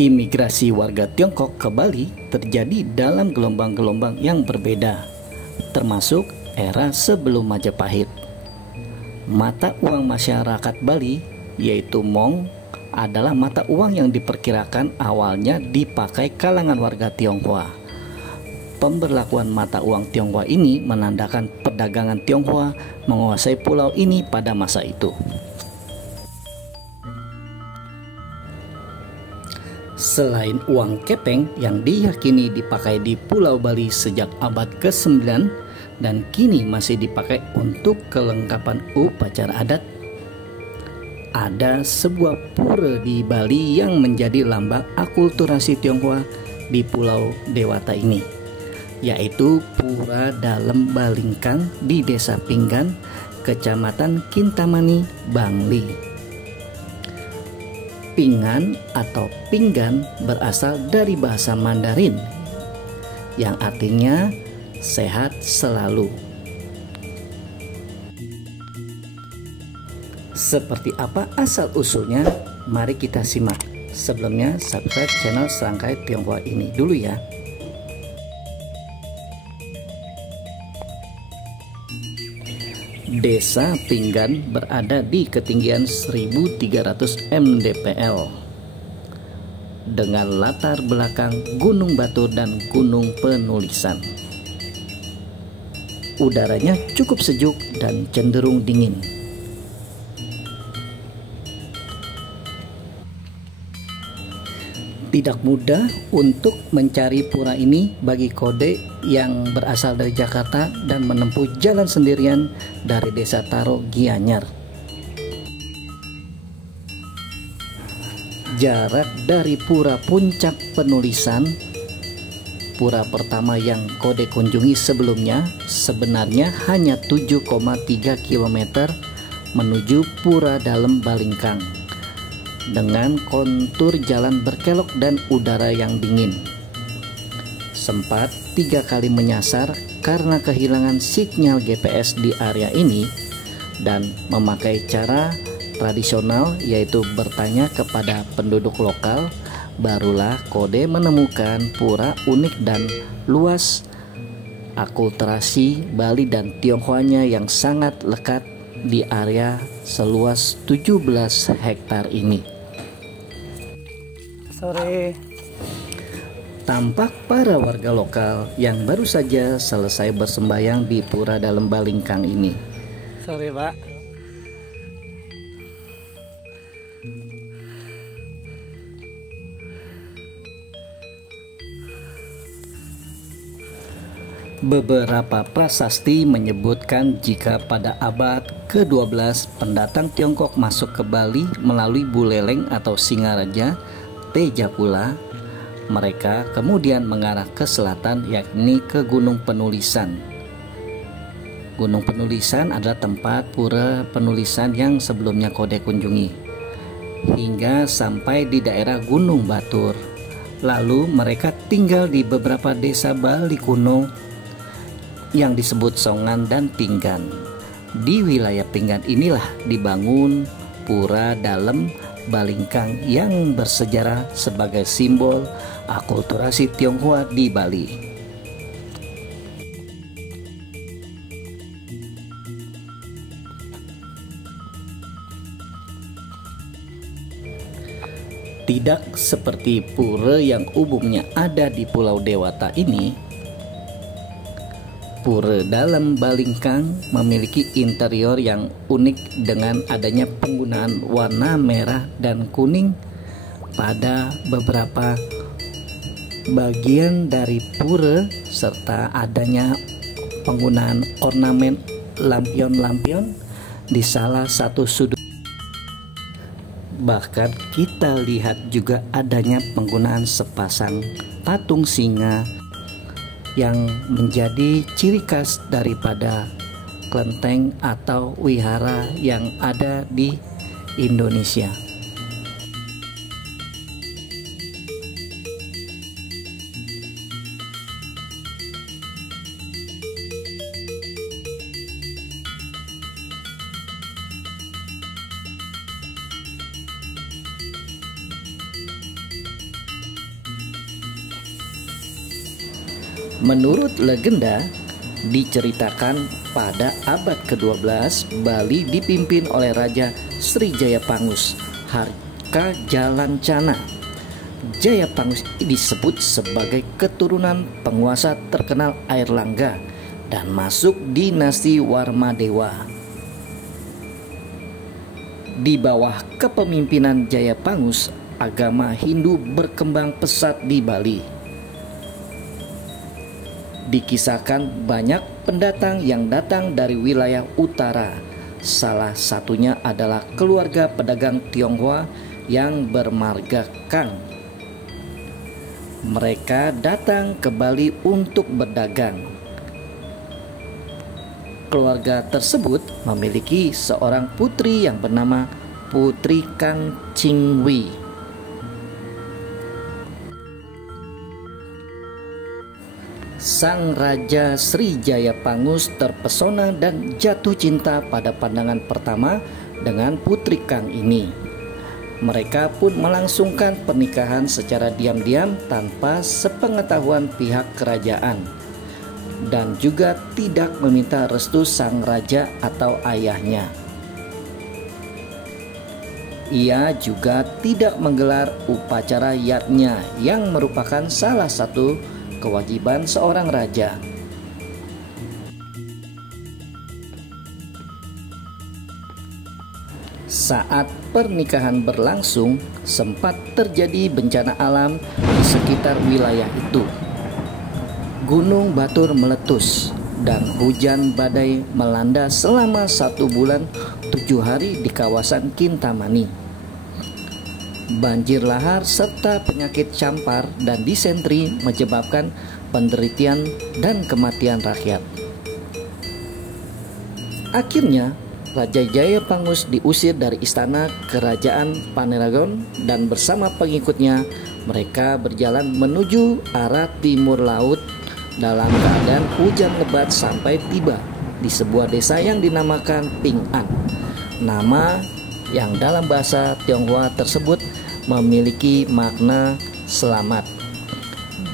Imigrasi warga Tiongkok ke Bali terjadi dalam gelombang-gelombang yang berbeda, termasuk era sebelum Majapahit. Mata uang masyarakat Bali, yaitu Mong, adalah mata uang yang diperkirakan awalnya dipakai kalangan warga Tionghoa. Pemberlakuan mata uang Tionghoa ini menandakan perdagangan Tionghoa menguasai pulau ini pada masa itu. Selain uang kepeng yang diyakini dipakai di Pulau Bali sejak abad ke-9 dan kini masih dipakai untuk kelengkapan upacara adat, ada sebuah pura di Bali yang menjadi lambang akulturasi Tionghoa di Pulau Dewata ini, yaitu Pura Dalem Balingkang di Desa Pinggan, Kecamatan Kintamani, Bangli. Pinggan atau pinggan berasal dari bahasa Mandarin yang artinya sehat selalu. Seperti apa asal-usulnya? Mari kita simak. Sebelumnya subscribe channel Serangkai Tionghoa ini dulu ya. Desa Pinggan berada di ketinggian 1300 mdpl dengan latar belakang Gunung Batur dan Gunung Penulisan. Udaranya cukup sejuk dan cenderung dingin. Tidak mudah untuk mencari pura ini bagi Kode yang berasal dari Jakarta dan menempuh jalan sendirian dari Desa Taro, Gianyar. Jarak dari Pura Puncak Penulisan, pura pertama yang Kode kunjungi sebelumnya, sebenarnya hanya 7,3 km menuju Pura Dalem Balingkang, dengan kontur jalan berkelok dan udara yang dingin. Sempat 3 kali menyasar karena kehilangan sinyal GPS di area ini dan memakai cara tradisional, yaitu bertanya kepada penduduk lokal. Barulah Kode menemukan pura unik dan luas akulturasi Bali dan Tionghoanya yang sangat lekat di area seluas 17 hektar ini. Sore. Tampak para warga lokal yang baru saja selesai bersembahyang di Pura Dalem Balingkang ini. Sore, Pak. Beberapa prasasti menyebutkan jika pada abad ke-12 pendatang Tiongkok masuk ke Bali melalui Buleleng atau Singaraja, Tejapula. Mereka kemudian mengarah ke selatan, yakni ke Gunung Penulisan. Gunung Penulisan adalah tempat pura penulisan yang sebelumnya Kode kunjungi, hingga sampai di daerah Gunung Batur. Lalu mereka tinggal di beberapa desa Bali kuno yang disebut Songan dan Pinggan. Di wilayah Pinggan inilah dibangun Pura Dalem Balingkang yang bersejarah sebagai simbol akulturasi Tionghoa di Bali. Tidak seperti pura yang umumnya ada di Pulau Dewata ini, Pura Dalem Balingkang memiliki interior yang unik dengan adanya penggunaan warna merah dan kuning pada beberapa bagian dari pura, serta adanya penggunaan ornamen lampion-lampion di salah satu sudut. Bahkan kita lihat juga adanya penggunaan sepasang patung singa yang menjadi ciri khas daripada kelenteng atau wihara yang ada di Indonesia. Menurut legenda, diceritakan pada abad ke-12 Bali dipimpin oleh Raja Srijaya Pangus Harka Jalancana. Jaya Pangus disebut sebagai keturunan penguasa terkenal Airlangga dan masuk dinasti Warmadewa. Di bawah kepemimpinan Jaya Pangus, agama Hindu berkembang pesat di Bali. Dikisahkan banyak pendatang yang datang dari wilayah utara. Salah satunya adalah keluarga pedagang Tionghoa yang bermarga Kang. Mereka datang ke Bali untuk berdagang. Keluarga tersebut memiliki seorang putri yang bernama Putri Kang Chingwi. Sang Raja Srijaya Pangus terpesona dan jatuh cinta pada pandangan pertama dengan Putri Kang ini. Mereka pun melangsungkan pernikahan secara diam-diam tanpa sepengetahuan pihak kerajaan, dan juga tidak meminta restu sang raja atau ayahnya. Ia juga tidak menggelar upacara yatnya yang merupakan salah satu kewajiban seorang raja. Saat pernikahan berlangsung, sempat terjadi bencana alam di sekitar wilayah itu. Gunung Batur meletus dan hujan badai melanda selama 1 bulan 7 hari di kawasan Kintamani. Banjir lahar serta penyakit campar dan disentri menyebabkan penderitaan dan kematian rakyat. Akhirnya, Raja Jaya Pangus diusir dari istana kerajaan Paneragon dan bersama pengikutnya mereka berjalan menuju arah timur laut dalam keadaan hujan lebat sampai tiba di sebuah desa yang dinamakan Ping'an. Nama yang dalam bahasa Tionghoa tersebut memiliki makna selamat,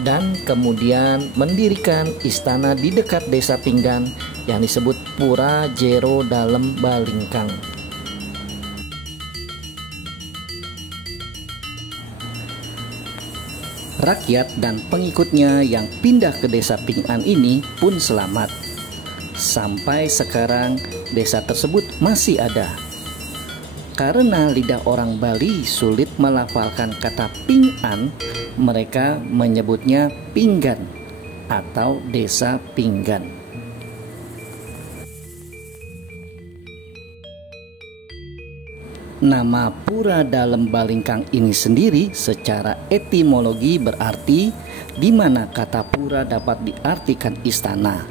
dan kemudian mendirikan istana di dekat desa Pinggan yang disebut Pura Jero Dalem Balingkang. Rakyat dan pengikutnya yang pindah ke desa Ping'an ini pun selamat. Sampai sekarang desa tersebut masih ada. Karena lidah orang Bali sulit melafalkan kata Ping'an, mereka menyebutnya Pinggan atau desa Pinggan. Nama Pura Dalem Balingkang ini sendiri secara etimologi berarti di mana kata pura dapat diartikan istana.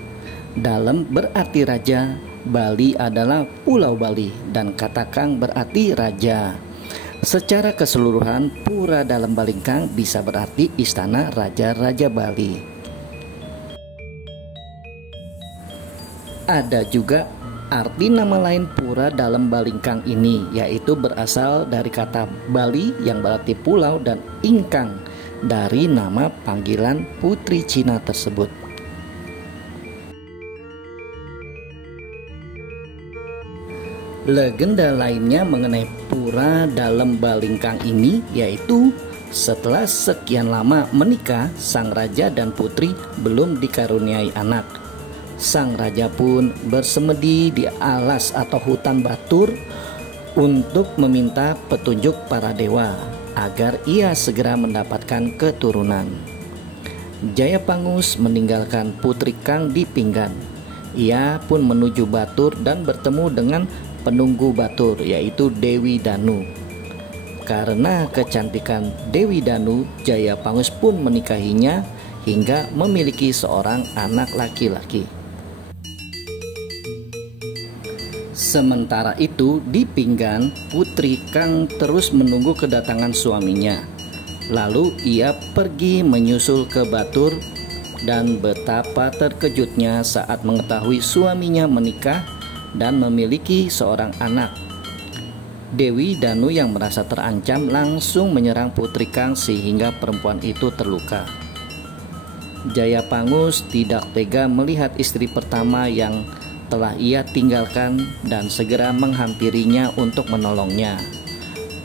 Dalem berarti raja, Bali adalah Pulau Bali, dan kata Kang berarti raja. Secara keseluruhan, Pura Dalem Balingkang bisa berarti istana raja-raja Bali. Ada juga arti nama lain Pura Dalem Balingkang ini, yaitu berasal dari kata Bali yang berarti pulau dan ingkang dari nama panggilan putri Cina tersebut. Legenda lainnya mengenai Pura Dalem Balingkang ini yaitu setelah sekian lama menikah, sang raja dan putri belum dikaruniai anak. Sang raja pun bersemedi di alas atau hutan batur untuk meminta petunjuk para dewa agar ia segera mendapatkan keturunan. Jaya Pangus meninggalkan Putri Kang di Pinggan. Ia pun menuju Batur dan bertemu dengan penunggu Batur yaitu Dewi Danu. Karena kecantikan Dewi Danu, Jaya Pangus pun menikahinya hingga memiliki seorang anak laki-laki. Sementara itu di Pinggan, Putri Kang terus menunggu kedatangan suaminya. Lalu ia pergi menyusul ke Batur dan betapa terkejutnya saat mengetahui suaminya menikah dan memiliki seorang anak. Dewi Danu yang merasa terancam langsung menyerang Putri Kang sehingga perempuan itu terluka. Jayapangus tidak tega melihat istri pertama yang telah ia tinggalkan dan segera menghampirinya untuk menolongnya.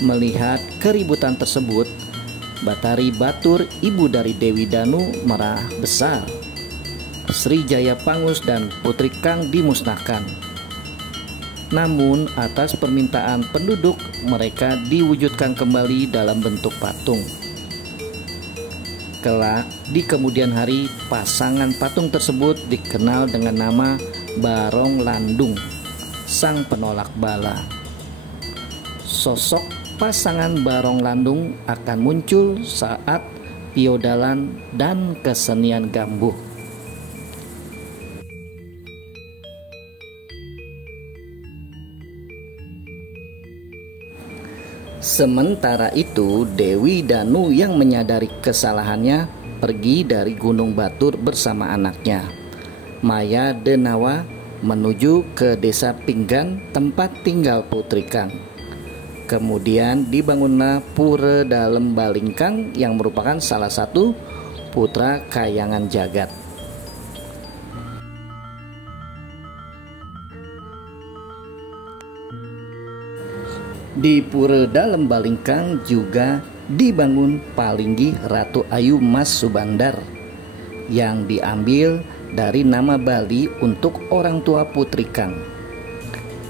Melihat keributan tersebut, Batari Batur, ibu dari Dewi Danu, marah besar. Sri Jayapangus dan Putri Kang dimusnahkan. Namun atas permintaan penduduk, mereka diwujudkan kembali dalam bentuk patung. Kelak di kemudian hari, pasangan patung tersebut dikenal dengan nama Barong Landung, sang penolak bala. Sosok pasangan Barong Landung akan muncul saat piodalan dan kesenian gambuh. Sementara itu, Dewi Danu yang menyadari kesalahannya pergi dari Gunung Batur bersama anaknya, Maya Denawa, menuju ke desa Pinggan, tempat tinggal Putri Kang. Kemudian dibangunlah Pura Dalem Balingkang yang merupakan salah satu putra Kayangan Jagat. Di Pura Dalem Balingkang juga dibangun Palinggi Ratu Ayu Mas Subandar yang diambil dari nama Bali untuk orang tua Putri Kang.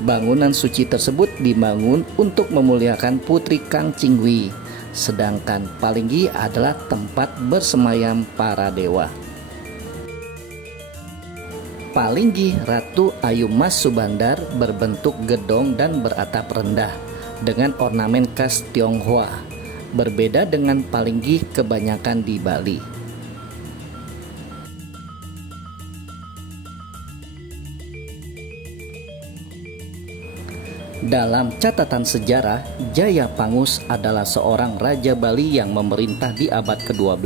Bangunan suci tersebut dibangun untuk memuliakan Putri Kang Cingwi, sedangkan Palinggi adalah tempat bersemayam para dewa. Palinggi Ratu Ayu Mas Subandar berbentuk gedong dan beratap rendah dengan ornamen khas Tionghoa, berbeda dengan Palinggi kebanyakan di Bali. Dalam catatan sejarah, Jayapangus adalah seorang raja Bali yang memerintah di abad ke-12,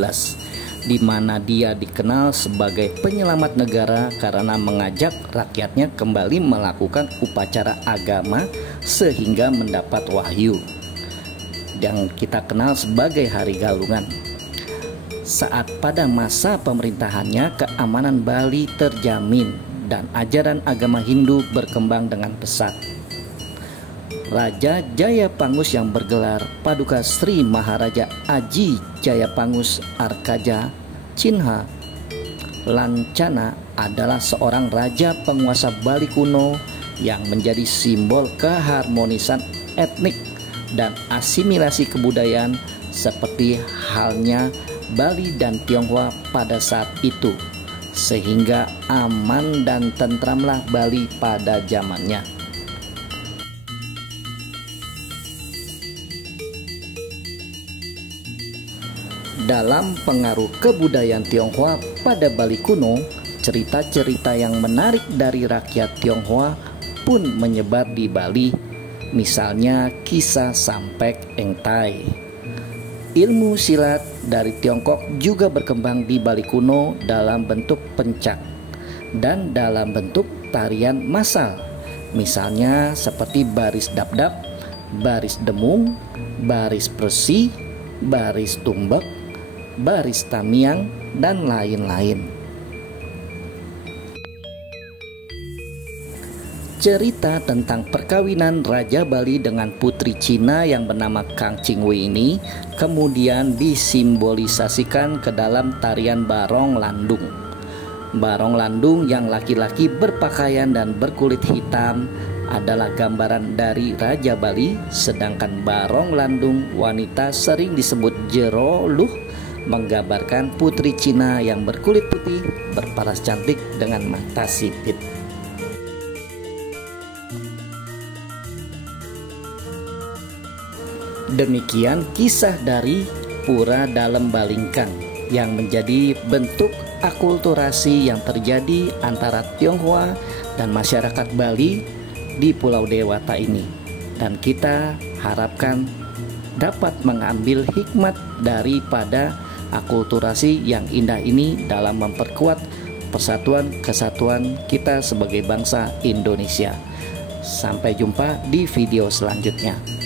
di mana dia dikenal sebagai penyelamat negara karena mengajak rakyatnya kembali melakukan upacara agama sehingga mendapat wahyu, yang kita kenal sebagai Hari Galungan. Saat pada masa pemerintahannya, keamanan Bali terjamin dan ajaran agama Hindu berkembang dengan pesat. Raja Jayapangus yang bergelar Paduka Sri Maharaja Aji Jayapangus Arkaja Cinha Lancana adalah seorang raja penguasa Bali kuno yang menjadi simbol keharmonisan etnik dan asimilasi kebudayaan seperti halnya Bali dan Tionghoa pada saat itu, sehingga aman dan tentramlah Bali pada zamannya. Dalam pengaruh kebudayaan Tionghoa pada Bali kuno, cerita-cerita yang menarik dari rakyat Tionghoa pun menyebar di Bali, misalnya kisah Sampek Engtai. Ilmu silat dari Tiongkok juga berkembang di Bali kuno dalam bentuk pencak dan dalam bentuk tarian massal, misalnya seperti baris dap-dap, baris demung, baris persi, baris tumbek, baris tamiang, dan lain-lain. Cerita tentang perkawinan Raja Bali dengan putri Cina yang bernama Kang Cingwi ini kemudian disimbolisasikan ke dalam tarian Barong Landung. Barong Landung yang laki-laki berpakaian dan berkulit hitam adalah gambaran dari Raja Bali, sedangkan Barong Landung wanita sering disebut Jero Luh menggambarkan putri Cina yang berkulit putih berparas cantik dengan mata sipit. Demikian kisah dari Pura Dalem Balingkang yang menjadi bentuk akulturasi yang terjadi antara Tionghoa dan masyarakat Bali di Pulau Dewata ini, dan kita harapkan dapat mengambil hikmat daripada akulturasi yang indah ini dalam memperkuat persatuan kesatuan kita sebagai bangsa Indonesia. Sampai jumpa di video selanjutnya.